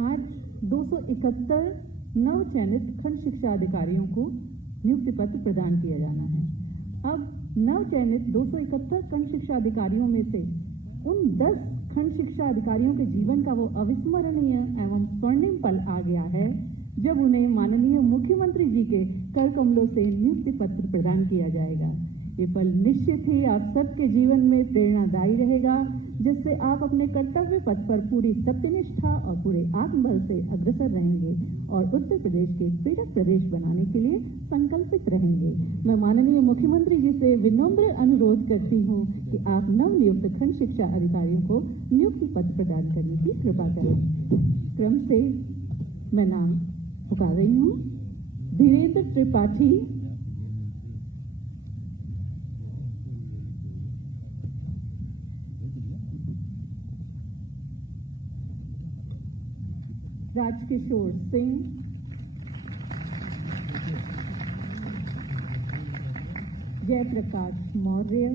आज 271 नव चयनित खंड शिक्षा अधिकारियों को नियुक्ति पत्र प्रदान किया जाना है। अब नव चयनित 271 खंड शिक्षा अधिकारियों में से उन 10 खंड शिक्षा अधिकारियों के जीवन का वो अविस्मरणीय एवं स्वर्णिम पल आ गया है जब उन्हें माननीय मुख्यमंत्री जी के कर कमलों से नियुक्ति पत्र प्रदान किया जाएगा। ये पल निश्चित ही आप सबके जीवन में प्रेरणादायी रहेगा, जिससे आप अपने कर्तव्य पथ पर पूरी सत्यनिष्ठा और पूरे आत्मबल से अग्रसर रहेंगे और उत्तर प्रदेश के प्रेरक प्रदेश बनाने के लिए संकल्पित रहेंगे। मैं माननीय मुख्यमंत्री जी से विनम्र अनुरोध करती हूँ कि आप नवनियुक्त खंड शिक्षा अधिकारियों को नियुक्ति पत्र प्रदान करने की कृपा करें। क्रम से मैं नाम पुकार रही हूँ। धीरेन्द्र त्रिपाठी, राजकिशोर सिंह, जयप्रकाश मौर्य,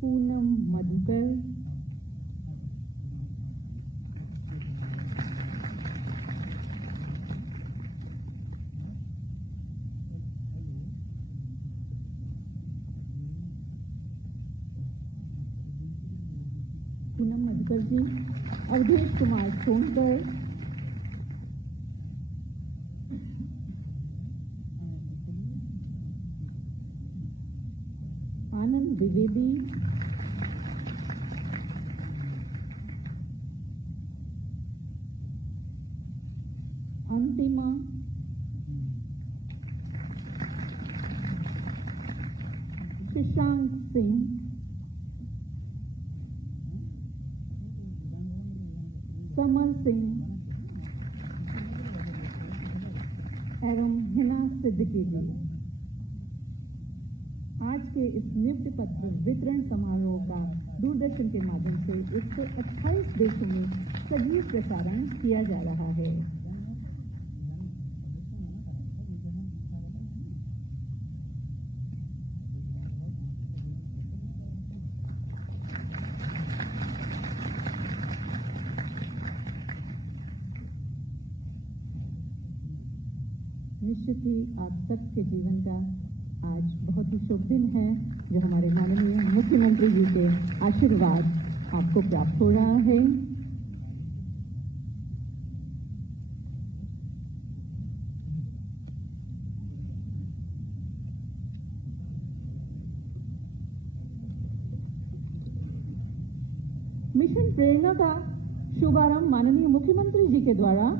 पूनम मधुकर, पूनम मधुकर जी, अवधेश कुमार सोनकर, आनंद द्विवेदी, अंतिमा, शशांक सिंह, समर सिंह एवं हिना सिद्दीकी जी। आज के इस नियुक्ति पत्र वितरण समारोह का दूरदर्शन के माध्यम से 128 देशों में सजीव प्रसारण किया जा रहा है। निश्चित ही आप सबके जीवन का आज बहुत ही शुभ दिन है, जो हमारे माननीय मुख्यमंत्री जी के आशीर्वाद आपको प्राप्त हो रहा है। मिशन प्रेरणा का शुभारंभ माननीय मुख्यमंत्री जी के द्वारा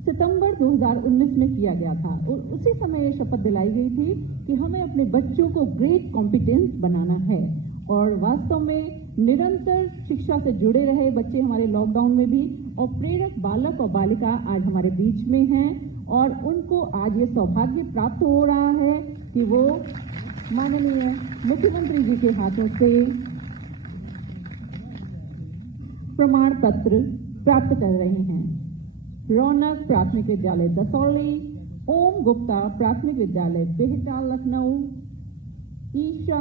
सितंबर 2019 में किया गया था और उसी समय ये शपथ दिलाई गई थी कि हमें अपने बच्चों को ग्रेट कॉम्पिटेंस बनाना है। और वास्तव में निरंतर शिक्षा से जुड़े रहे बच्चे हमारे लॉकडाउन में भी और प्रेरक बालक और बालिका आज हमारे बीच में हैं और उनको आज ये सौभाग्य प्राप्त हो रहा है कि वो माननीय मुख्यमंत्री जी के हाथों से प्रमाण पत्र प्राप्त कर रहे हैं। रौनक प्राथमिक विद्यालय दसौली, ओम गुप्ता प्राथमिक विद्यालय बेहटा लखनऊ, ईशा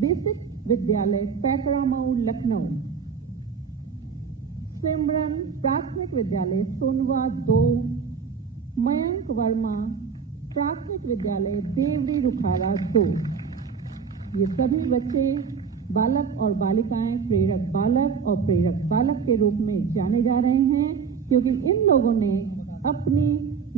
बेसिक विद्यालय पैकरामऊ लखनऊ, सिमरन प्राथमिक विद्यालय सोनवा 2, मयंक वर्मा प्राथमिक विद्यालय देवरी रुखारा 2। ये सभी बच्चे बालक और बालिकाएं प्रेरक बालक और प्रेरक बालक के रूप में जाने जा रहे हैं, क्योंकि इन लोगों ने अपनी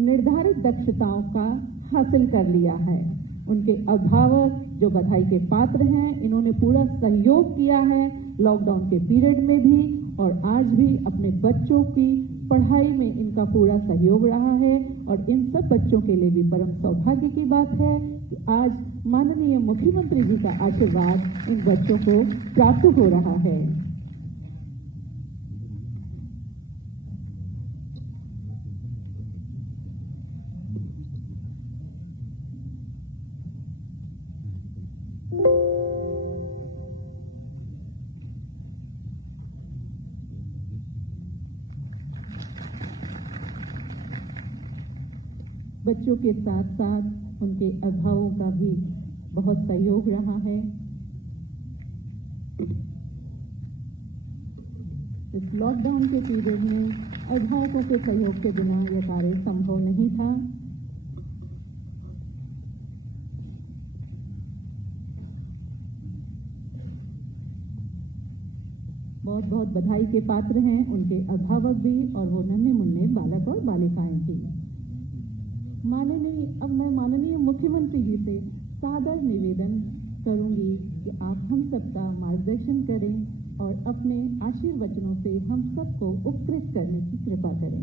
निर्धारित दक्षताओं का हासिल कर लिया है। उनके अभिभावक जो बधाई के पात्र हैं, इन्होंने पूरा सहयोग किया है लॉकडाउन के पीरियड में भी और आज भी अपने बच्चों की पढ़ाई में इनका पूरा सहयोग रहा है। और इन सब बच्चों के लिए भी परम सौभाग्य की बात है कि आज माननीय मुख्यमंत्री जी का आशीर्वाद इन बच्चों को प्राप्त हो रहा है। बच्चों के साथ साथ उनके अभिभावकों का भी बहुत सहयोग रहा है। इस लॉकडाउन के पीरियड में अभिभावकों के सहयोग के बिना यह कार्य संभव नहीं था। बहुत बहुत बधाई के पात्र हैं उनके अभिभावक भी और वो नन्हे मुन्ने बालक और बालिकाएं भी। अब मैं माननीय मुख्यमंत्री जी से सादर निवेदन करूंगी कि आप हम सबका मार्गदर्शन करें और अपने आशीर्वचनों से हम सबको उपकृत करने की कृपा करें।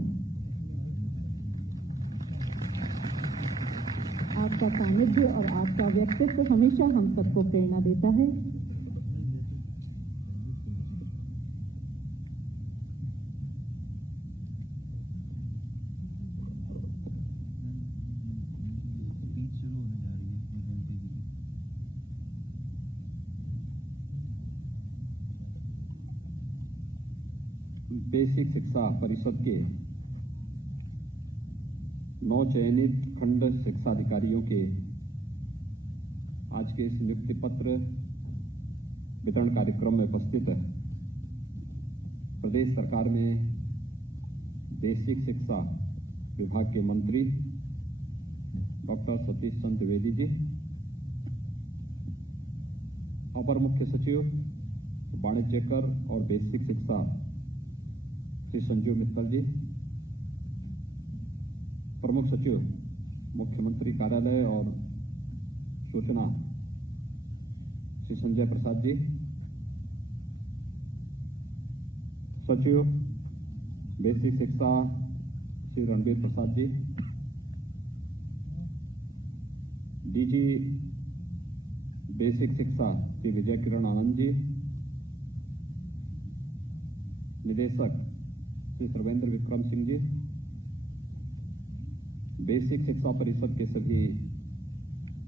आपका सानिध्य और आपका व्यक्तित्व हमेशा हम सबको प्रेरणा देता है। बेसिक शिक्षा परिषद के 9 चयनित खंड शिक्षा अधिकारियों के आज के इस नियुक्ति पत्र वितरण कार्यक्रम में उपस्थित है। प्रदेश सरकार में बेसिक शिक्षा विभाग के मंत्री डॉक्टर सतीश चंद्र द्विवेदी जी, अपर मुख्य सचिव वाणिज्य कर और बेसिक शिक्षा श्री संजीव मित्तल जी, प्रमुख सचिव मुख्यमंत्री कार्यालय और सूचना श्री संजय प्रसाद जी, सचिव बेसिक शिक्षा श्री रणबीर प्रसाद जी, डीजी बेसिक शिक्षा श्री विजय किरण आनंद जी, निदेशक श्री सर्वेंद्र विक्रम सिंह जी, बेसिक शिक्षा परिषद के सभी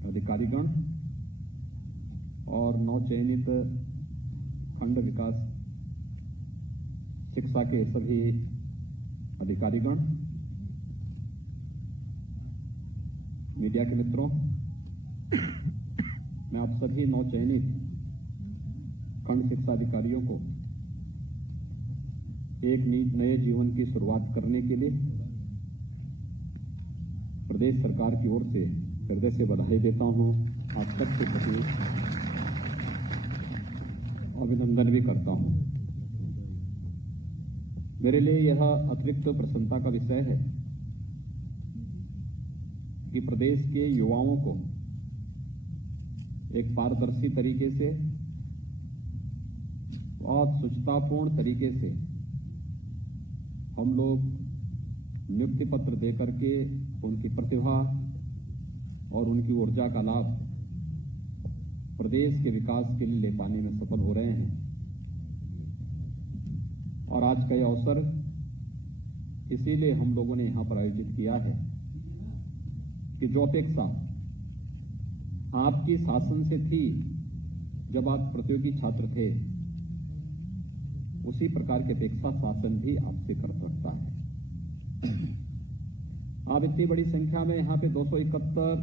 अधिकारीगण और 9 चयनित खंड विकास शिक्षा के सभी अधिकारीगण, मीडिया के मित्रों, मैं आप सभी 9 चयनित खंड शिक्षा अधिकारियों को एक नए जीवन की शुरुआत करने के लिए प्रदेश सरकार की ओर से हृदय से बधाई देता हूं। आप सबके प्रति अभिनंदन भी करता हूं। मेरे लिए यह अतिरिक्त प्रसन्नता का विषय है कि प्रदेश के युवाओं को एक पारदर्शी तरीके से और शुचितापूर्ण तरीके से हम लोग नियुक्ति पत्र देकर के उनकी प्रतिभा और उनकी ऊर्जा का लाभ प्रदेश के विकास के लिए ले पाने में सफल हो रहे हैं। और आज का यह अवसर इसीलिए हम लोगों ने यहां पर आयोजित किया है कि जो अपेक्षा आपकी शासन से थी जब आप प्रतियोगी छात्र थे, उसी प्रकार की अपेक्षा शासन भी आपसे कर सकता है। आप इतनी बड़ी संख्या में यहां पे 271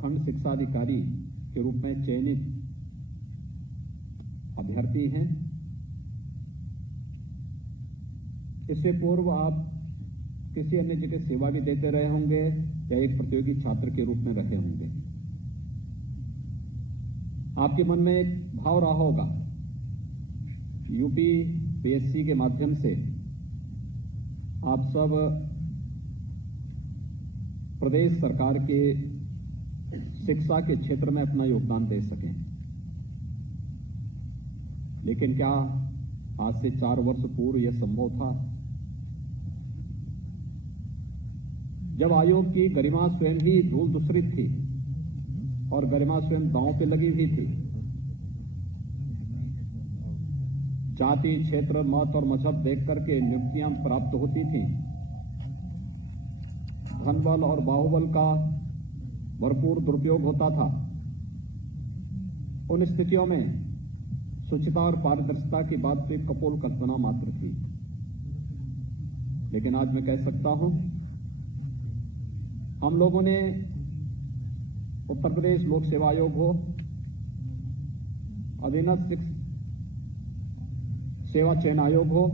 खंड शिक्षा अधिकारी के रूप में चयनित अभ्यर्थी हैं। इससे पूर्व आप किसी अन्य जगह सेवा भी देते रहे होंगे या एक प्रतियोगी छात्र के रूप में रहे होंगे। आपके मन में एक भाव रहा होगा, यूपीपीएससी के माध्यम से आप सब प्रदेश सरकार के शिक्षा के क्षेत्र में अपना योगदान दे सकें। लेकिन क्या आज से 4 वर्ष पूर्व यह संभव था? जब आयोग की गरिमा स्वयं ही धूल धूसरित थी और गरिमा स्वयं दांव पे लगी हुई थी। जाति, क्षेत्र, मत और मजहब देख करके नियुक्तियां प्राप्त होती थी। धनबल और बाहुबल का भरपूर दुरुपयोग होता था। उन स्थितियों में शुचिता और पारदर्शिता की बात तो एक कपोल कल्पना मात्र थी। लेकिन आज मैं कह सकता हूं हम लोगों ने उत्तर प्रदेश लोक सेवा आयोग हो, अधीनस्थ सेवा चयन आयोग हो,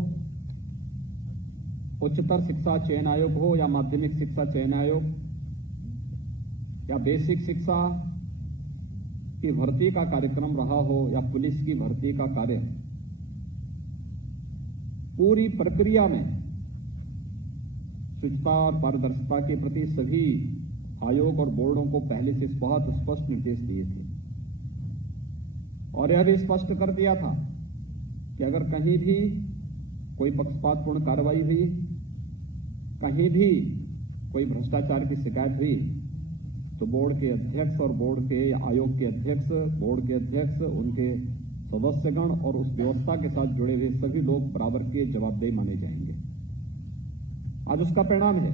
उच्चतर शिक्षा चयन आयोग हो या माध्यमिक शिक्षा चयन आयोग या बेसिक शिक्षा की भर्ती का कार्यक्रम रहा हो या पुलिस की भर्ती का कार्य, पूरी प्रक्रिया में शुचिता और पारदर्शिता के प्रति सभी आयोग और बोर्डों को पहले से बहुत स्पष्ट निर्देश दिए थे और यह भी स्पष्ट कर दिया था कि अगर कहीं भी कोई पक्षपातपूर्ण कार्रवाई हुई, कहीं भी कोई भ्रष्टाचार की शिकायत हुई, तो बोर्ड के अध्यक्ष और बोर्ड के आयोग के अध्यक्ष, बोर्ड के अध्यक्ष, उनके सदस्यगण और उस व्यवस्था के साथ जुड़े हुए सभी लोग बराबर के जवाबदेह माने जाएंगे। आज उसका परिणाम है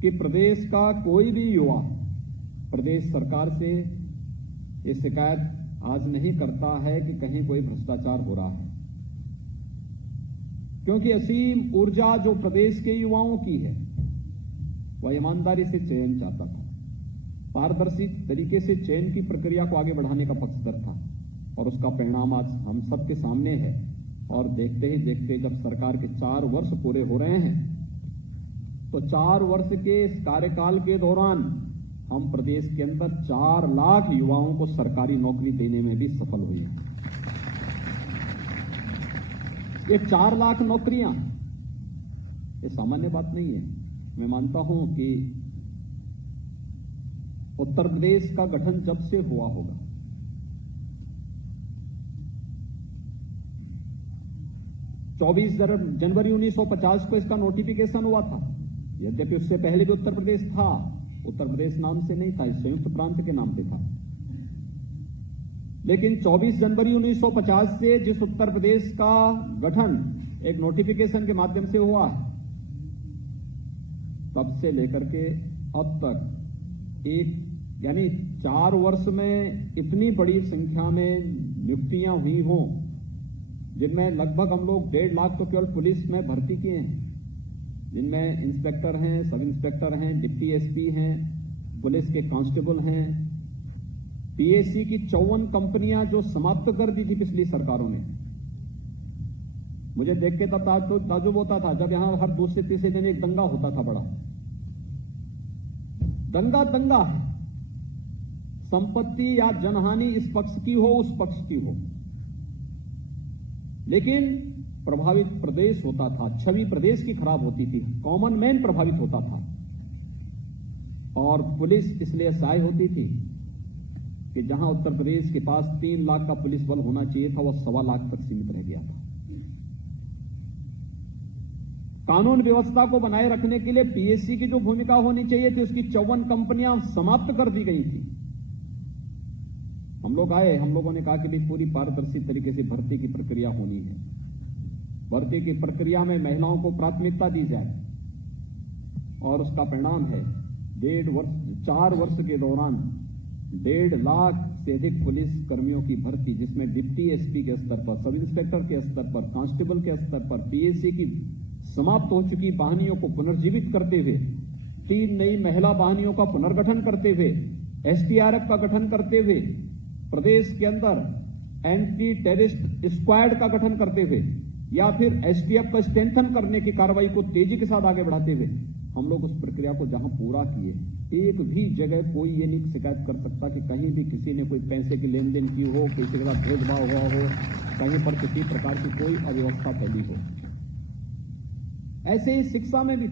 कि प्रदेश का कोई भी युवा प्रदेश सरकार से ये शिकायत आज नहीं करता है कि कहीं कोई भ्रष्टाचार हो रहा है, क्योंकि असीम ऊर्जा जो प्रदेश के युवाओं की है वह ईमानदारी से चयन चाहता था, पारदर्शी तरीके से चयन की प्रक्रिया को आगे बढ़ाने का पक्षधर था और उसका परिणाम आज हम सबके सामने है। और देखते ही देखते जब सरकार के 4 वर्ष पूरे हो रहे हैं तो 4 वर्ष के इस कार्यकाल के दौरान हम प्रदेश के अंदर 4 लाख युवाओं को सरकारी नौकरी देने में भी सफल हुए हैं। ये 4 लाख नौकरियां ये सामान्य बात नहीं है। मैं मानता हूं कि उत्तर प्रदेश का गठन जब से हुआ होगा, जनवरी 1950 को इसका नोटिफिकेशन हुआ था। यद्यपि उससे पहले भी उत्तर प्रदेश था, उत्तर प्रदेश नाम से नहीं था, संयुक्त प्रांत के नाम पे था, लेकिन 24 जनवरी 1950 से जिस उत्तर प्रदेश का गठन एक नोटिफिकेशन के माध्यम से हुआ है, तब से लेकर के अब तक यानी 4 वर्ष में इतनी बड़ी संख्या में नियुक्तियां हुई हों, जिनमें लगभग हम लोग 1.5 लाख तो केवल पुलिस में भर्ती किए हैं, जिनमें इंस्पेक्टर हैं, सब इंस्पेक्टर हैं, डिप्टी एसपी हैं, पुलिस के कांस्टेबल हैं, पीएससी की 54 कंपनियां जो समाप्त कर दी थी पिछली सरकारों ने। मुझे देख के तब ताजुब होता था जब यहां हर दूसरे तीसरे दिन एक दंगा होता था, बड़ा दंगा है, संपत्ति या जनहानि इस पक्ष की हो उस पक्ष की हो, लेकिन प्रभावित प्रदेश होता था, छवि प्रदेश की खराब होती थी, कॉमन मैन प्रभावित होता था। और पुलिस इसलिए असहाय होती थी कि जहां उत्तर प्रदेश के पास 3 लाख का पुलिस बल होना चाहिए था, वह 1.25 लाख तक सीमित रह गया था। कानून व्यवस्था को बनाए रखने के लिए पीएससी की जो भूमिका होनी चाहिए थी, उसकी 54 कंपनियां समाप्त कर दी गई थी। हम लोग आए, हम लोगों ने कहा कि भाई पूरी पारदर्शी तरीके से भर्ती की प्रक्रिया होनी है, भर्ती की प्रक्रिया में महिलाओं को प्राथमिकता दी जाए, और उसका परिणाम है 4 वर्ष के दौरान 1.5 लाख से अधिक पुलिस कर्मियों की भर्ती, जिसमें डिप्टी एसपी के स्तर पर, सब इंस्पेक्टर के स्तर पर, कांस्टेबल के स्तर पर, पीएससी की समाप्त हो चुकी वाहिनियों को पुनर्जीवित करते हुए, 3 नई महिला वाहिनियों का पुनर्गठन करते हुए, एसटीआरएफ का गठन करते हुए, प्रदेश के अंदर एंटी टेररिस्ट स्क्वाड का गठन करते हुए, या फिर एसटीएफ का स्ट्रेंथन करने की कार्रवाई को तेजी के साथ आगे बढ़ाते हुए हम लोग उस प्रक्रिया को जहां पूरा किए, एक भी जगह कोई ये नहीं शिकायत कर सकता कि कहीं भी किसी ने कोई पैसे की लेन देन की हो, किसी के साथ भेदभाव हुआ हो, कहीं पर किसी प्रकार की कोई अव्यवस्था फैली हो। ऐसे ही शिक्षा में भी